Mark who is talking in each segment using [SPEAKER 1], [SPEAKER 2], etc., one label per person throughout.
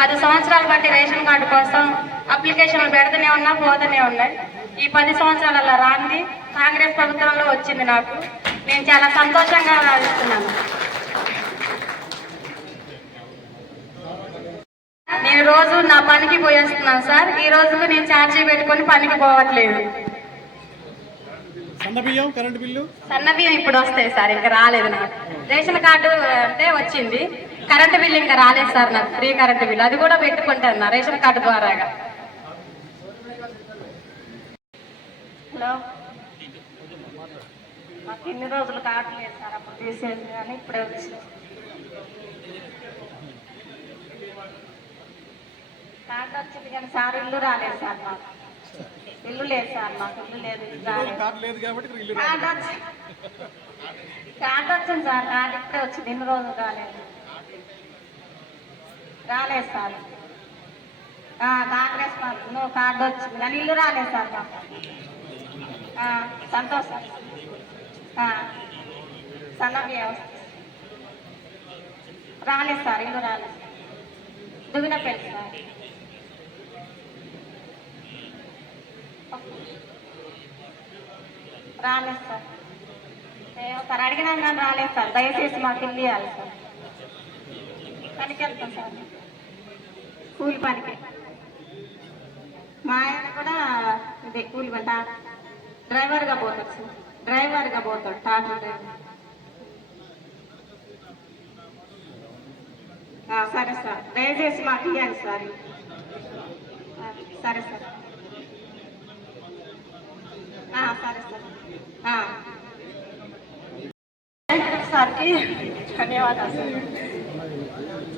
[SPEAKER 1] పది సంవత్సరాలు బట్టి రేషన్ కార్డు కోసం అప్లికేషన్లు పెడుతూనే ఉన్నా పోతూనే ఉన్నాయి ఈ పది సంవత్సరాలలో రాంది. కాంగ్రెస్ ప్రభుత్వంలో వచ్చింది నాకు. నేను చాలా సంతోషంగా భావిస్తున్నాను. నేను రోజు నా పనికి పోయేస్తున్నాను సార్. ఈ రోజుకు నేను ఛార్జీ పెట్టుకొని పనికి పోవట్లేదు.
[SPEAKER 2] బియ్యం కరెంట్ బిల్లు?
[SPEAKER 1] సన్నబియ్యం ఇప్పుడు వస్తాయి సార్ ఇంకా రాలేదు నాకు. రేషన్ కార్డు అంటే వచ్చింది. కరెంట్ బిల్ ఇంకా రాలేదు సార్ నాకు ఫ్రీ కరెంట్ బిల్ అది కూడా పెట్టుకుంటాను నా రేషన్ కార్డు ద్వారాగా. హలో? మాకు ఇన్ని రోజులు కార్డు లేదు సార్ అప్పుడు తీసేది కానీ ఇప్పుడే వచ్చింది కార్డు వచ్చింది కానీ సార్ ఇల్లు రాలేదు సార్ మాకు. ఇల్లు లేదు సార్ మాకు ఇల్లు లేదు
[SPEAKER 2] లేదు కాబట్టి
[SPEAKER 1] కార్డు వచ్చి కార్డు వచ్చింది సార్ కార్డు ఇప్పుడే వచ్చింది ఎన్ని రోజులు రాలేదు. రాలేదు సార్. ఆ, కాంగ్రెస్ పార్టీలో కార్డు వచ్చింది కానీ ఇల్లు రాలేదు సార్ మాకు. ఆ, సంతోషం. వస్తుంది. రాలేదు సార్ ఇల్లు రాలేదు. పెళ్ళి సార్. రాలేదు సార్. ఏమో అడిగినా కానీ రాలేదు సార్. దయచేసి మాకు ఇల్లు ఇవ్వాలి సార్. పనికి వెళ్తాం సార్. కూలి పనికి. మా ఆయన కూడా ఇదే కూలి పని. డ్రైవర్గా పోతాడు సార్. డ్రైవర్గా పోతాడు టాటా డ్రైవర్. సరే సార్. దయచేసి మాకు ఇవ్వాలి సార్. సరే సార్. సార్కి ధన్యవాదాలు సార్.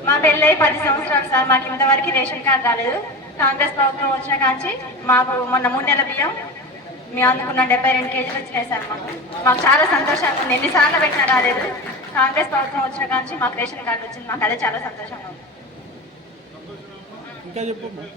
[SPEAKER 1] మా పెళ్ళై పది సంవత్సరాలు సార్. మాకు ఇంతవరకు రేషన్ కార్డు రాలేదు. కాంగ్రెస్ ప్రభుత్వం వచ్చిన కాంచి మాకు మొన్న మూడు నెలల బియ్యం మేము అందుకున్న డెబ్బై రెండు కేజీలు వచ్చినాయి సార్ మాకు. మాకు చాలా సంతోషంగా ఉంది. ఎన్నిసార్లు పెట్టినా రాలేదు. కాంగ్రెస్ ప్రభుత్వం వచ్చిన కాంచి మాకు రేషన్ కార్డు వచ్చింది. మాకు అదే చాలా సంతోషంగా ఉంది.
[SPEAKER 2] ఇంకా చెప్పండి